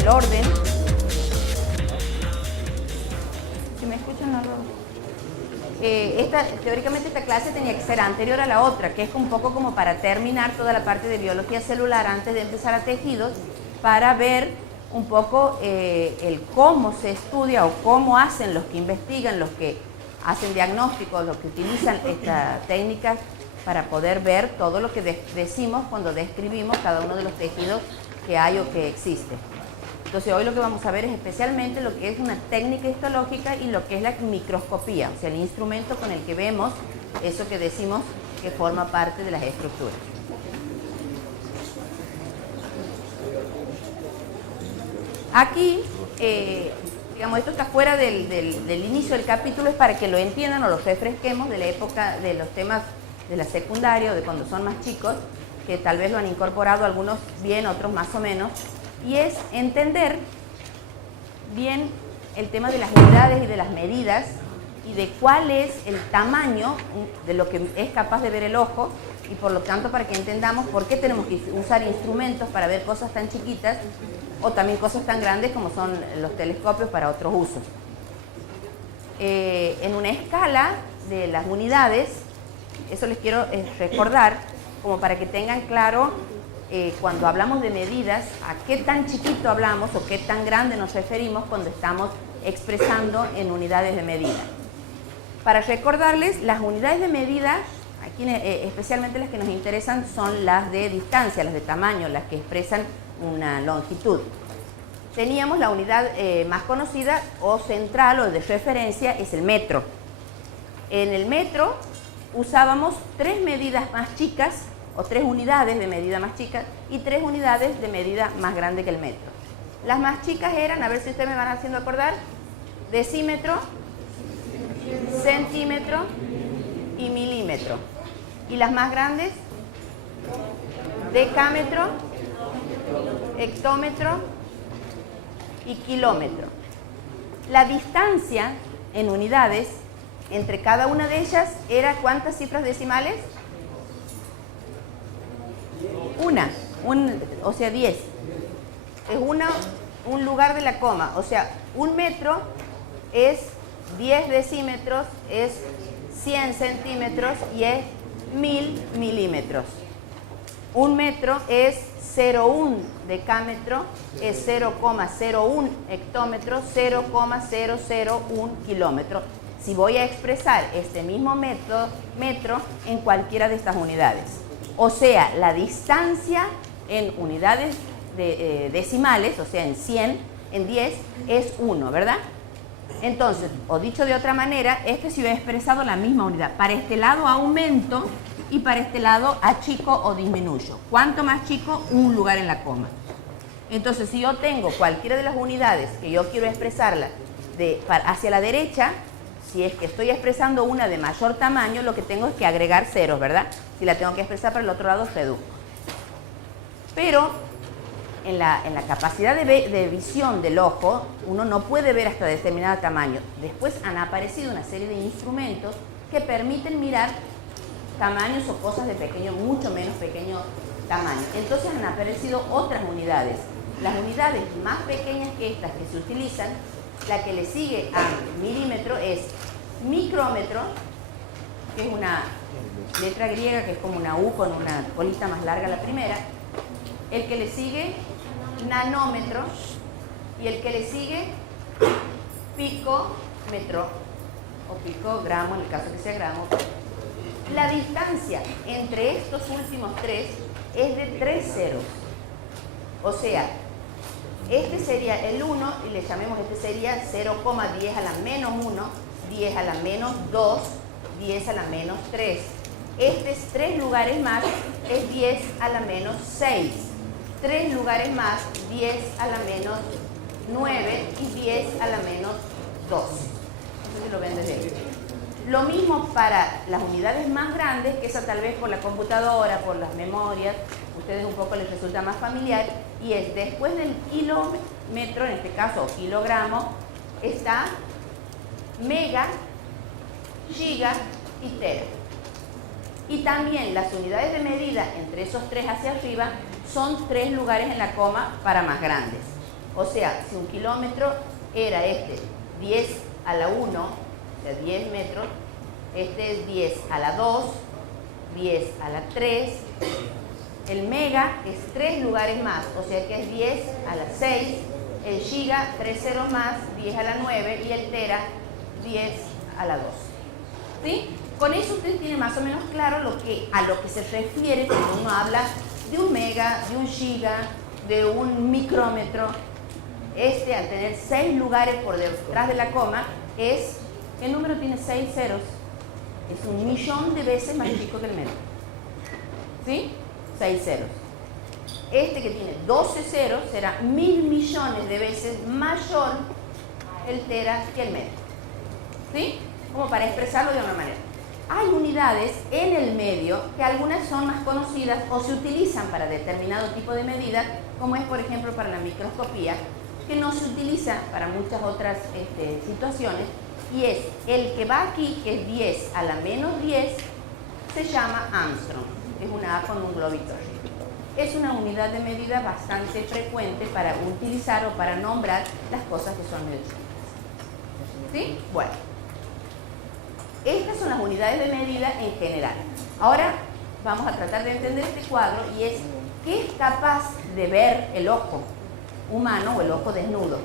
el orden. ¿Si me escuchan? No, teóricamente esta clase tenía que ser anterior a la otra, que es un poco como para terminar toda la parte de biología celular antes de empezar a tejidos, para ver un poco el cómo se estudia o cómo hacen los que investigan, los que hacen diagnósticos, los que utilizan estas técnicas para poder ver todo lo que decimos cuando describimos cada uno de los tejidos que hay o que existe. Entonces hoy lo que vamos a ver es especialmente lo que es una técnica histológica y lo que es la microscopía, o sea, el instrumento con el que vemos eso que decimos que forma parte de las estructuras. Aquí, digamos, esto está fuera del inicio del capítulo, es para que lo entiendan o lo refresquemos de la época de los temas de la secundaria o de cuando son más chicos, que tal vez lo han incorporado algunos bien, otros más o menos, y es entender bien el tema de las unidades y de las medidas y de cuál es el tamaño de lo que es capaz de ver el ojo, y por lo tanto para que entendamos por qué tenemos que usar instrumentos para ver cosas tan chiquitas o también cosas tan grandes como son los telescopios para otros usos. En una escala de las unidades, eso les quiero recordar como para que tengan claro cuando hablamos de medidas, a qué tan chiquito hablamos o qué tan grande nos referimos cuando estamos expresando en unidades de medida. Para recordarles, las unidades de medida, aquí especialmente las que nos interesan, son las de distancia, las de tamaño, las que expresan una longitud. Teníamos la unidad más conocida o central o de referencia, es el metro. En el metro usábamos 3 medidas más chicas, o 3 unidades de medida más chicas y 3 unidades de medida más grande que el metro. Las más chicas eran, a ver si ustedes me van haciendo acordar, decímetro, centímetro y milímetro. Y las más grandes, decámetro, hectómetro y kilómetro. La distancia en unidades entre cada una de ellas era ¿cuántas cifras decimales? O sea, 10. Es un lugar de la coma. O sea, un metro es 10 decímetros, es 100 centímetros y es 1000 milímetros. Un metro es 0,1 decámetro, es 0,01 hectómetro, 0,001 kilómetro. Si voy a expresar este mismo metro en cualquiera de estas unidades. O sea, la distancia en unidades decimales, o sea, en 100, en 10, es 1, ¿verdad? Entonces, o dicho de otra manera, si yo he expresado la misma unidad. Para este lado aumento y para este lado achico o disminuyo. ¿Cuánto más chico? Un lugar en la coma. Entonces, si yo tengo cualquiera de las unidades que yo quiero expresarla hacia la derecha, si es que estoy expresando una de mayor tamaño, lo que tengo es que agregar ceros, ¿verdad? Si la tengo que expresar para el otro lado, reduzco. Pero en la capacidad de visión del ojo, uno no puede ver hasta determinado tamaño. Después han aparecido una serie de instrumentos que permiten mirar tamaños o cosas de mucho menos pequeño tamaño. Entonces han aparecido otras unidades. Las unidades más pequeñas que estas que se utilizan, la que le sigue a milímetro es micrómetro, que es una letra griega que es como una U con una colita más larga la primera. El que le sigue, nanómetro, y el que le sigue, picómetro, o picogramo, en el caso que sea gramo. La distancia entre estos últimos 3 es de 3 ceros. O sea, este sería el 1, y le llamemos, este sería 0,10 a la menos 1, 10 a la menos 2, 10 a la menos 3. Este es 3 lugares más, es 10 a la menos 6. 3 lugares más, 10 a la menos 9 y 10 a la menos 12. No sé si lo ven desde ahí. Lo mismo para las unidades más grandes, que esa tal vez por la computadora, por las memorias, a ustedes un poco les resulta más familiar, y es después del kilómetro, en este caso, o kilogramo, está mega, giga y tera. Y también las unidades de medida entre esos 3 hacia arriba son 3 lugares en la coma para más grandes. O sea, si un kilómetro era 10 a la 1, o sea, 10 metros, este es 10 a la 2, 10 a la 3, el mega es 3 lugares más, o sea que es 10 a la 6, el giga 3 ceros más, 10 a la 9 y el tera 10 a la 2. ¿Sí? Con eso usted tiene más o menos claro a lo que se refiere cuando uno habla de un mega, de un giga, de un micrómetro. Al tener 6 lugares por detrás de la coma, el número tiene 6 ceros. Es 1.000.000 de veces más chico que el metro. ¿Sí? 6 ceros. Que tiene 12 ceros será 1.000 millones de veces mayor el tera que el metro. ¿Sí? Como para expresarlo de una manera. Hay unidades en el medio que algunas son más conocidas o se utilizan para determinado tipo de medida, como es por ejemplo para la microscopía, que no se utiliza para muchas otras situaciones, y es el que va aquí, que es 10 a la menos 10, se llama Armstrong, es una A con un globito. Es una unidad de medida bastante frecuente para utilizar o para nombrar las cosas que son medidas. ¿Sí? Bueno. Estas son las unidades de medida en general. Ahora vamos a tratar de entender este cuadro y es qué es capaz de ver el ojo humano o el ojo desnudo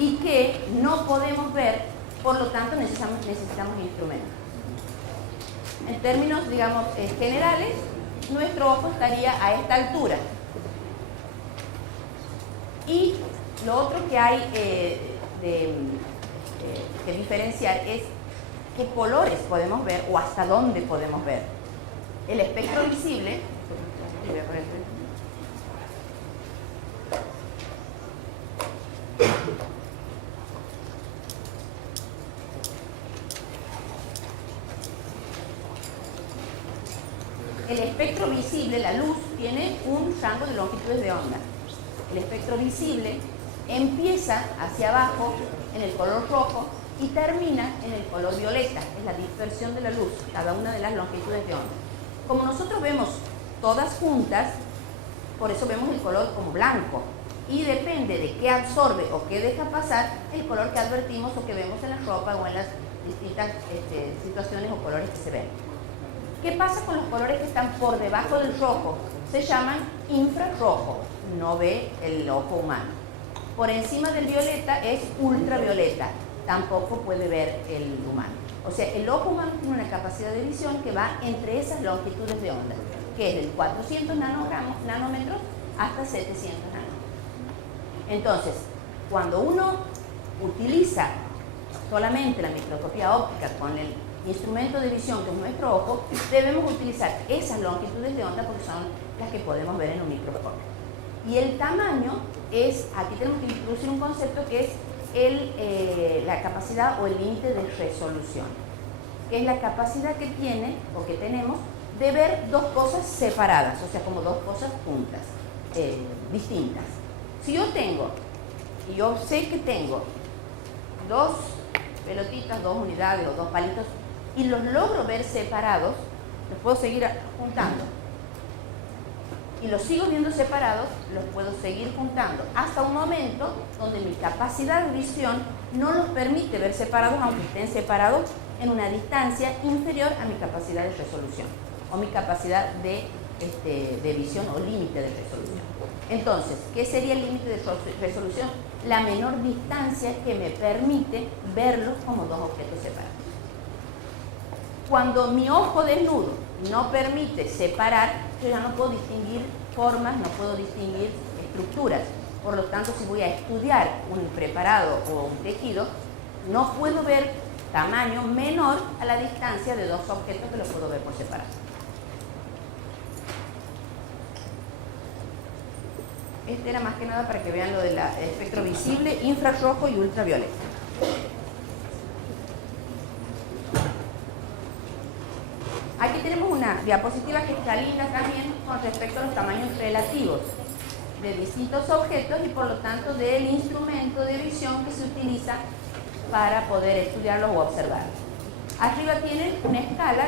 y qué no podemos ver, por lo tanto necesitamos instrumentos. En términos, digamos, generales, nuestro ojo estaría a esta altura. Y lo otro que hay que diferenciar es qué colores podemos ver o hasta dónde podemos ver. El espectro visible, la luz tiene un rango de longitudes de onda. El espectro visible empieza hacia abajo en el color rojo y termina en el color violeta, es la dispersión de la luz, cada una de las longitudes de onda. Como nosotros vemos todas juntas, por eso vemos el color como blanco, y depende de qué absorbe o qué deja pasar, el color que advertimos o que vemos en la ropa o en las distintas situaciones o colores que se ven. ¿Qué pasa con los colores que están por debajo del rojo? Se llaman infrarrojo, no ve el ojo humano. Por encima del violeta es ultravioleta, tampoco puede ver el humano. O sea, el ojo humano tiene una capacidad de visión que va entre esas longitudes de onda, que es de 400 nanómetros hasta 700 nanómetros. Entonces, cuando uno utiliza solamente la microscopía óptica con el instrumento de visión que es nuestro ojo, debemos utilizar esas longitudes de onda porque son las que podemos ver en un microscopio. Y el tamaño es, aquí tenemos que introducir un concepto que es la capacidad o el límite de resolución, que es la capacidad que tiene o que tenemos de ver dos cosas separadas, o sea, como dos cosas juntas, distintas. Si yo tengo, y yo sé que tengo dos pelotitas, dos unidades o dos palitos, y los logro ver separados, los puedo seguir juntando. Y los sigo viendo separados, los puedo seguir juntando hasta un momento donde mi capacidad de visión no los permite ver separados, aunque estén separados en una distancia inferior a mi capacidad de resolución o mi capacidad de visión o límite de resolución. Entonces, ¿qué sería el límite de resolución? La menor distancia que me permite verlos como dos objetos separados. Cuando mi ojo desnudo no permite separar, yo ya no puedo distinguir formas, no puedo distinguir estructuras. Por lo tanto, si voy a estudiar un preparado o un tejido, no puedo ver tamaño menor a la distancia de dos objetos que los puedo ver por separado. Este era más que nada para que vean lo del espectro visible, infrarrojo y ultravioleta. Aquí tenemos una diapositiva que está linda también con respecto a los tamaños relativos de distintos objetos y por lo tanto del instrumento de visión que se utiliza para poder estudiarlos o observarlos. Arriba tienen una escala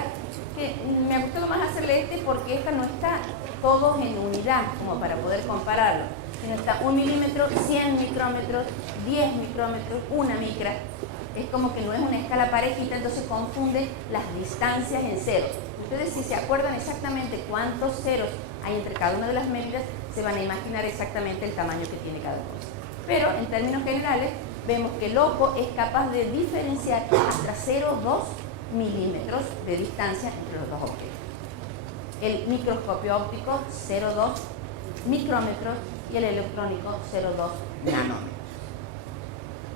que me ha gustado más hacerle porque esta no está todos en unidad como para poder compararlo. sino está 1 milímetro, 100 micrómetros, 10 micrómetros, 1 micra. Es como que no es una escala parejita, entonces confunde las distancias en ceros. Ustedes, si se acuerdan exactamente cuántos ceros hay entre cada una de las medidas, se van a imaginar exactamente el tamaño que tiene cada cosa. Pero en términos generales, vemos que el ojo es capaz de diferenciar hasta 0,2 milímetros de distancia entre los dos objetos. El microscopio óptico 0,2 micrómetros y el electrónico 0,2 nanómetros.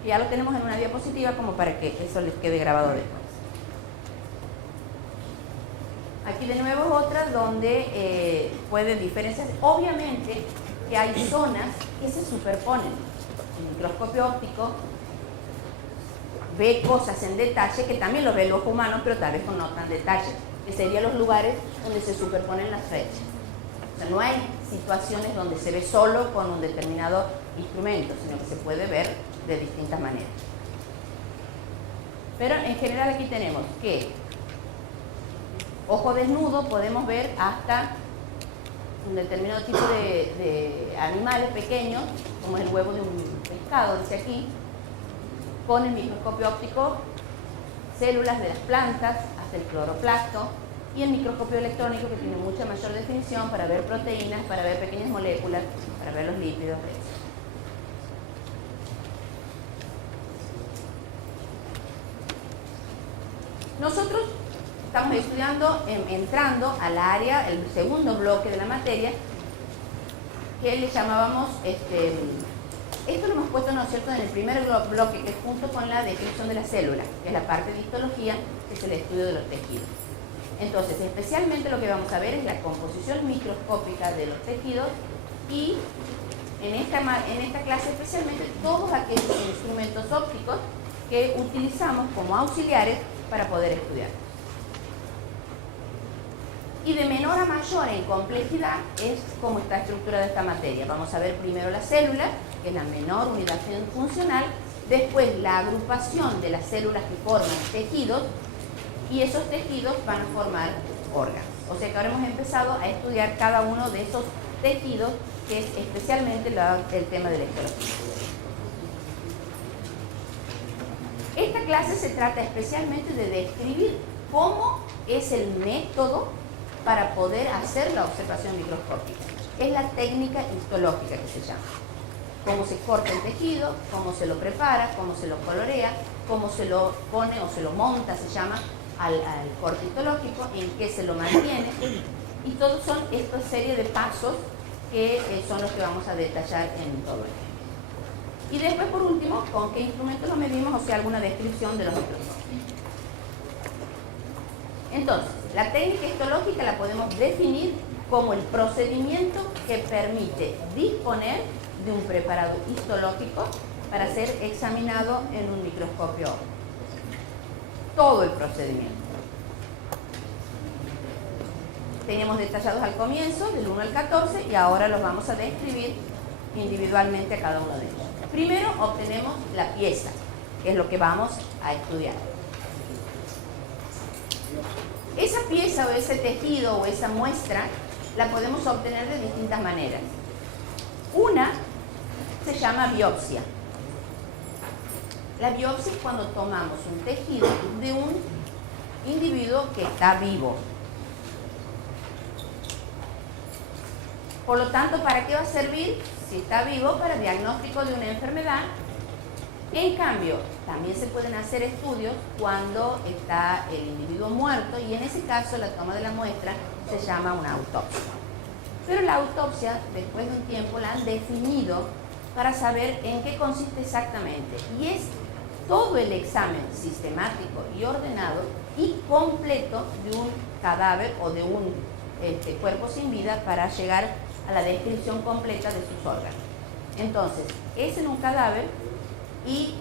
Ya lo tenemos en una diapositiva como para que eso les quede grabado después. Aquí de nuevo es otra donde puede diferenciar. Obviamente que hay zonas que se superponen. El microscopio óptico ve cosas en detalle que también lo ve el ojo humano, pero tal vez con no tan detalle, que serían los lugares donde se superponen las fechas. O sea, no hay situaciones donde se ve solo con un determinado instrumento, sino que se puede ver de distintas maneras. Pero en general aquí tenemos que ojo desnudo podemos ver hasta un determinado tipo de animales pequeños, como es el huevo de un pescado, dice aquí, con el microscopio óptico, células de las plantas hasta el cloroplasto, y el microscopio electrónico que tiene mucha mayor definición para ver proteínas, para ver pequeñas moléculas, para ver los lípidos, etc. Nosotros estamos estudiando, entrando al área, el segundo bloque de la materia, que le llamábamos, esto lo hemos puesto, ¿no es cierto?, en el primer bloque, que es junto con la descripción de la célula, que es la parte de histología, que es el estudio de los tejidos. Entonces, especialmente lo que vamos a ver es la composición microscópica de los tejidos y en esta clase especialmente todos aquellos instrumentos ópticos que utilizamos como auxiliares para poder estudiar. Y de menor a mayor en complejidad es cómo está estructurada esta materia. Vamos a ver primero la célula, que es la menor unidad funcional, después la agrupación de las células que forman tejidos, y esos tejidos van a formar órganos. O sea que ahora hemos empezado a estudiar cada uno de esos tejidos, que es especialmente el tema de la histología. Esta clase se trata especialmente de describir cómo es el método para poder hacer la observación microscópica. Es la técnica histológica que se llama. Cómo se corta el tejido, cómo se lo prepara, cómo se lo colorea, cómo se lo pone o se lo monta, se llama, al corte histológico, en qué se lo mantiene. Y todos son esta serie de pasos que son los que vamos a detallar en todo esto. Y después, por último, con qué instrumentos lo medimos, o sea, alguna descripción de los microscopios. Entonces, la técnica histológica la podemos definir como el procedimiento que permite disponer de un preparado histológico para ser examinado en un microscopio óptico. Todo el procedimiento. Teníamos detallados al comienzo, del 1 al 14, y ahora los vamos a describir individualmente a cada uno de ellos. Primero obtenemos la pieza, que es lo que vamos a estudiar. Esa pieza o ese tejido o esa muestra la podemos obtener de distintas maneras. Una se llama biopsia. La biopsia es cuando tomamos un tejido de un individuo que está vivo. Por lo tanto, ¿para qué va a servir? Si está vivo, para diagnóstico de una enfermedad. En cambio, también se pueden hacer estudios cuando está el individuo muerto, y en ese caso la toma de la muestra se llama una autopsia. Pero la autopsia, después de un tiempo, la han definido para saber en qué consiste exactamente. Y es todo el examen sistemático y ordenado y completo de un cadáver o de un cuerpo sin vida para llegar a la descripción completa de sus órganos. Entonces, es en un cadáver y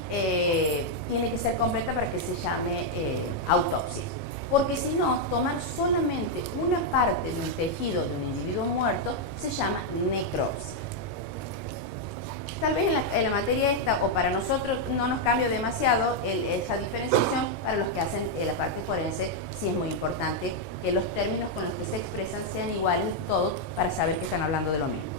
tiene que ser completa para que se llame autopsia. Porque si no, tomar solamente una parte de un tejido de un individuo muerto se llama necropsia. Tal vez en la materia esta, o para nosotros, no nos cambia demasiado esa diferenciación. Para los que hacen la parte forense, sí es muy importante que los términos con los que se expresan sean iguales todos para saber que están hablando de lo mismo.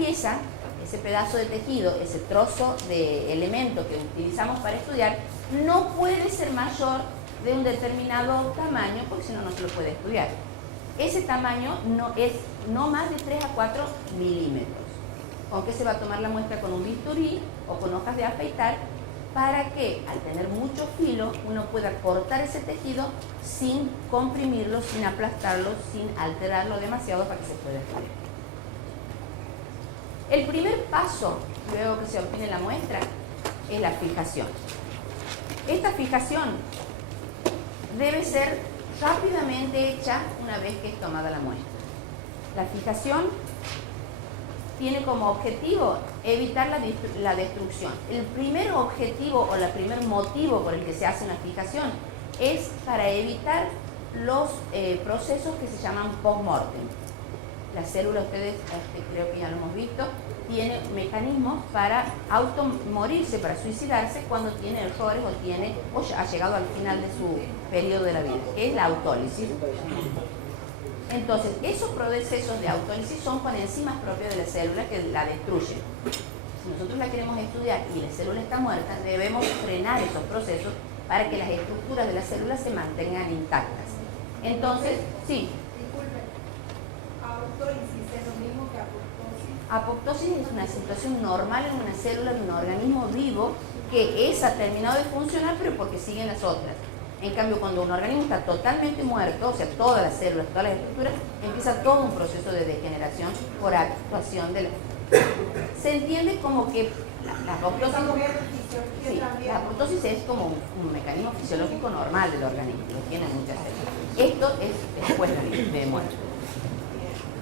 pieza, ese pedazo de tejido, ese trozo de elemento que utilizamos para estudiar, no puede ser mayor de un determinado tamaño, porque si no, no se lo puede estudiar. Ese tamaño es no más de 3 a 4 milímetros. ¿Con qué se va a tomar la muestra? Con un bisturí o con hojas de afeitar, para que al tener mucho filo uno pueda cortar ese tejido sin comprimirlo, sin aplastarlo, sin alterarlo demasiado para que se pueda estudiar. El primer paso, luego que se obtiene la muestra, es la fijación. Esta fijación debe ser rápidamente hecha una vez que es tomada la muestra. La fijación tiene como objetivo evitar la destrucción. El primer objetivo o el primer motivo por el que se hace una fijación es para evitar los procesos que se llaman post-mortem. La célula, ustedes creo que ya lo hemos visto, tiene mecanismos para automorirse, para suicidarse cuando tiene errores o ha llegado al final de su periodo de la vida, que es la autólisis. Entonces, esos procesos de autólisis son con enzimas propias de la célula que la destruyen. Si nosotros la queremos estudiar y la célula está muerta, debemos frenar esos procesos para que las estructuras de la célula se mantengan intactas. Entonces, sí. ¿Autólisis es lo mismo que apoptosis? Apoptosis es una situación normal en una célula de un organismo vivo que esa ha terminado de funcionar, pero porque siguen las otras. En cambio, cuando un organismo está totalmente muerto, o sea, todas las células, todas las estructuras, empieza todo un proceso de degeneración por actuación de la... Se entiende como que la apoptosis... Sí, la apoptosis es como un mecanismo fisiológico normal del organismo, lo tienen muchas células. Esto es después de muerte.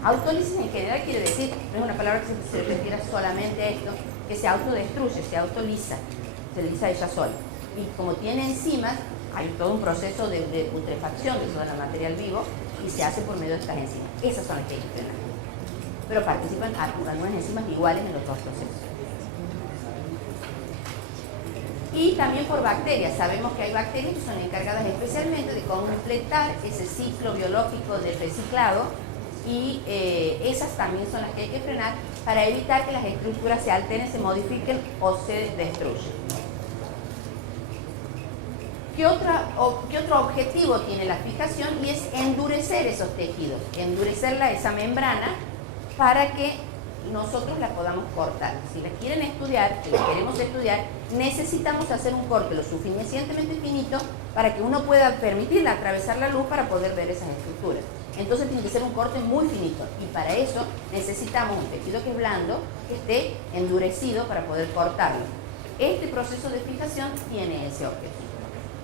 Autólisis en general quiere decir, no es una palabra que se refiere solamente a esto, que se autodestruye, se autolisa, se lisa ella sola. Y como tiene enzimas, hay todo un proceso de putrefacción de todo el material vivo y se hace por medio de estas enzimas. Esas son las que hay que frenar. Pero participan algunas enzimas iguales en los dos procesos. Y también por bacterias. Sabemos que hay bacterias que son encargadas especialmente de completar ese ciclo biológico de reciclado y esas también son las que hay que frenar para evitar que las estructuras se alteren, se modifiquen o se destruyan. ¿Qué otro objetivo tiene la fijación? Y es endurecer esos tejidos, endurecerla, esa membrana, para que nosotros la podamos cortar. Si la quieren estudiar, si la queremos estudiar, necesitamos hacer un corte lo suficientemente finito para que uno pueda permitirle atravesar la luz para poder ver esas estructuras. Entonces tiene que ser un corte muy finito y para eso necesitamos un tejido que es blando, que esté endurecido para poder cortarlo. Este proceso de fijación tiene ese objetivo.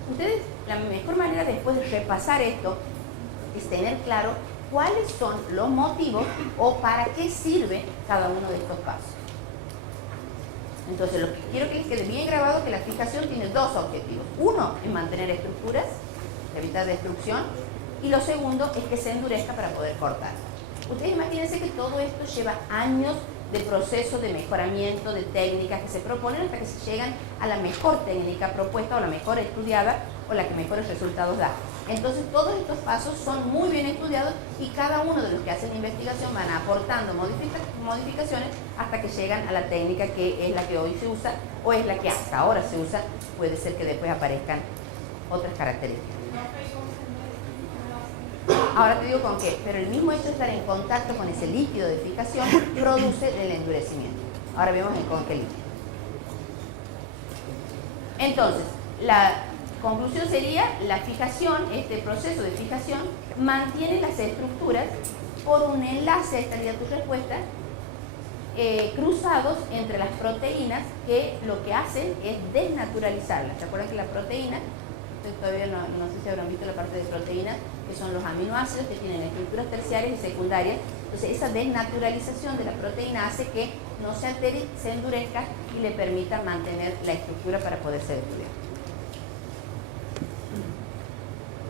Ustedes, la mejor manera después de repasar esto es tener claro cuáles son los motivos o para qué sirve cada uno de estos pasos. Entonces, lo que quiero que les quede bien grabado es que la fijación tiene dos objetivos. Uno es mantener estructuras, evitar destrucción, y lo segundo es que se endurezca para poder cortar. Ustedes imagínense que todo esto lleva años de proceso de mejoramiento, de técnicas que se proponen hasta que se llegan a la mejor técnica propuesta o la mejor estudiada o la que mejores resultados da. Entonces todos estos pasos son muy bien estudiados y cada uno de los que hacen investigación van aportando modificaciones hasta que llegan a la técnica que es la que hoy se usa o es la que hasta ahora se usa. Puede ser que después aparezcan otras características. Ahora te digo con qué, pero el mismo hecho de estar en contacto con ese líquido de fijación produce el endurecimiento. Ahora vemos con qué líquido. Entonces, la conclusión sería, la fijación, este proceso de fijación, mantiene las estructuras por un enlace, esta sería tu respuesta, cruzados entre las proteínas que lo que hacen es desnaturalizarlas. ¿Te acuerdas que la proteína, todavía no sé si habrán visto la parte de proteínas, que son los aminoácidos que tienen estructuras terciarias y secundarias? Entonces esa desnaturalización de la proteína hace que no se altere, se endurezca y le permita mantener la estructura para poder ser estudiada.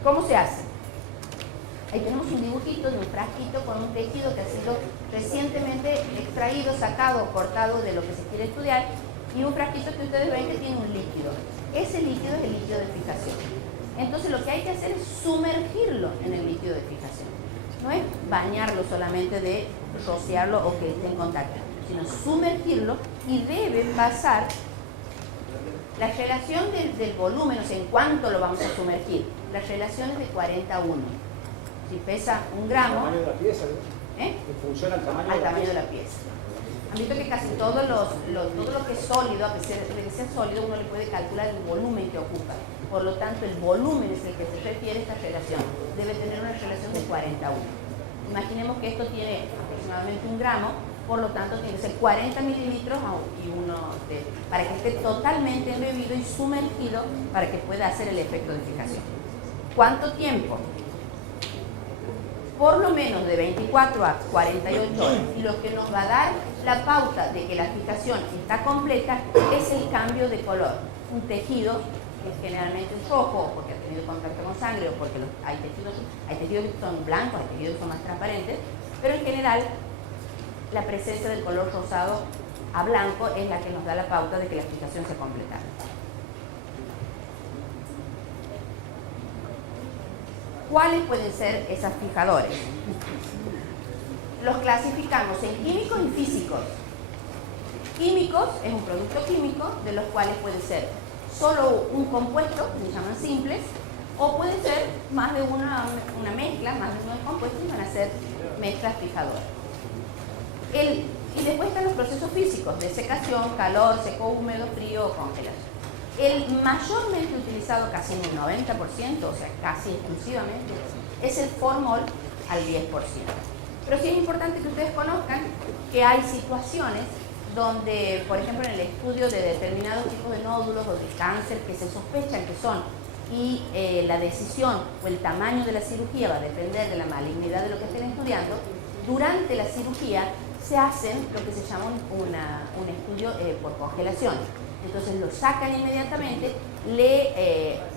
¿Cómo se hace? Ahí tenemos un dibujito de un frasquito con un tejido que ha sido recientemente extraído, sacado o cortado de lo que se quiere estudiar, y un frasquito que ustedes ven que tiene un líquido. Ese líquido es el líquido de fijación. Entonces lo que hay que hacer es sumergirlo en el líquido de fijación. no es bañarlo solamente de rociarlo o que esté en contacto, sino sumergirlo y debe pasar la relación del volumen, o sea, en cuánto lo vamos a sumergir. La relación es de 40 a 1. Si pesa 1 gramo, el tamaño de la pieza, ¿no? ¿eh? En función al tamaño, Al tamaño de la pieza. Han visto que casi todo lo que es sólido, a pesar de que sea sólido, uno le puede calcular el volumen que ocupa. Por lo tanto, el volumen es el que se refiere a esta relación. Debe tener una relación de 40 a 1. Imaginemos que esto tiene aproximadamente 1 gramo, por lo tanto tiene que ser 40 mililitros y para que esté totalmente embebido y sumergido para que pueda hacer el efecto de fijación. ¿Cuánto tiempo? Por lo menos de 24 a 48 horas. Y lo que nos va a dar la pauta de que la fijación está completa es el cambio de color. Un tejido que es generalmente es rojo porque ha tenido contacto con sangre o porque hay tejidos que son blancos, hay tejidos que son más transparentes, pero en general la presencia del color rosado a blanco es la que nos da la pauta de que la fijación se ha completado. ¿Cuáles pueden ser esos fijadores? Los clasificamos en químicos y físicos. Químicos es un producto químico de los cuales puede ser solo un compuesto, se llaman simples, o puede ser más de una mezcla, más de unos compuestos y van a ser mezclas fijadoras. Y después están los procesos físicos de secación, calor, seco, húmedo, frío o congelación. El mayormente utilizado, casi en el 90%, o sea, casi exclusivamente, es el formol al 10%. Pero sí es importante que ustedes conozcan que hay situaciones donde, por ejemplo, en el estudio de determinados tipos de nódulos o de cáncer que se sospechan que son, y la decisión o el tamaño de la cirugía va a depender de la malignidad de lo que estén estudiando, durante la cirugía se hacen lo que se llama un estudio por congelación. Entonces lo sacan inmediatamente,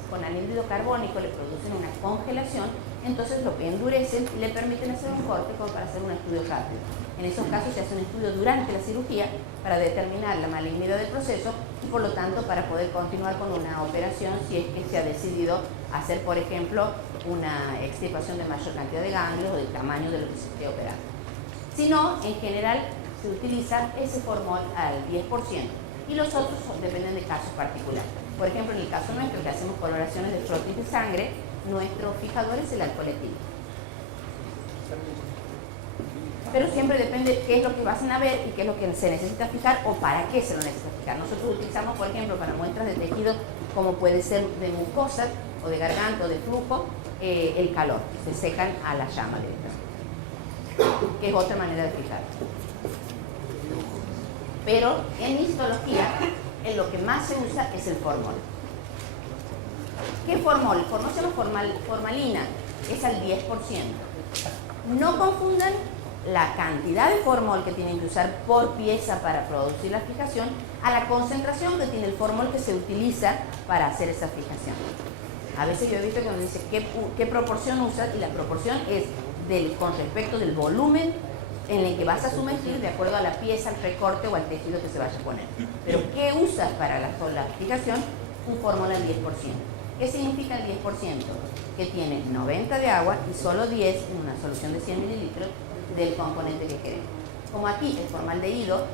con anhídrido carbónico le producen una congelación, entonces lo endurecen y le permiten hacer un corte como para hacer un estudio rápido. En esos casos se hace un estudio durante la cirugía para determinar la malignidad del proceso y por lo tanto para poder continuar con una operación si es que se ha decidido hacer, por ejemplo, una extirpación de mayor cantidad de ganglios o del tamaño de lo que se esté operando. Si no, en general se utiliza ese formol al 10% y los otros dependen de casos particulares. Por ejemplo, en el caso nuestro, que hacemos coloraciones de frotis de sangre, nuestro fijador es el alcohol etílico. Pero siempre depende qué es lo que van a ver y qué es lo que se necesita fijar o para qué se lo necesita fijar. Nosotros utilizamos, por ejemplo, para muestras de tejido, como puede ser de mucosa o de garganta o de flujo, el calor. Se secan a la llama directamente, que es otra manera de fijar. Pero en histología, en lo que más se usa es el formol. ¿Qué formol? Formol se llama formalina, es al 10%. No confundan la cantidad de formol que tienen que usar por pieza para producir la fijación a la concentración que tiene el formol que se utiliza para hacer esa fijación. A veces yo he visto que nos dice qué proporción usas y la proporción es con respecto del volumen en el que vas a sumergir de acuerdo a la pieza, al recorte o al tejido que se vaya a poner. Pero ¿qué usas para la fijación? Un formol al 10%. ¿Qué significa el 10%? Que tiene 90 de agua y solo 10 en una solución de 100 mililitros del componente que queremos. Como aquí el formaldehído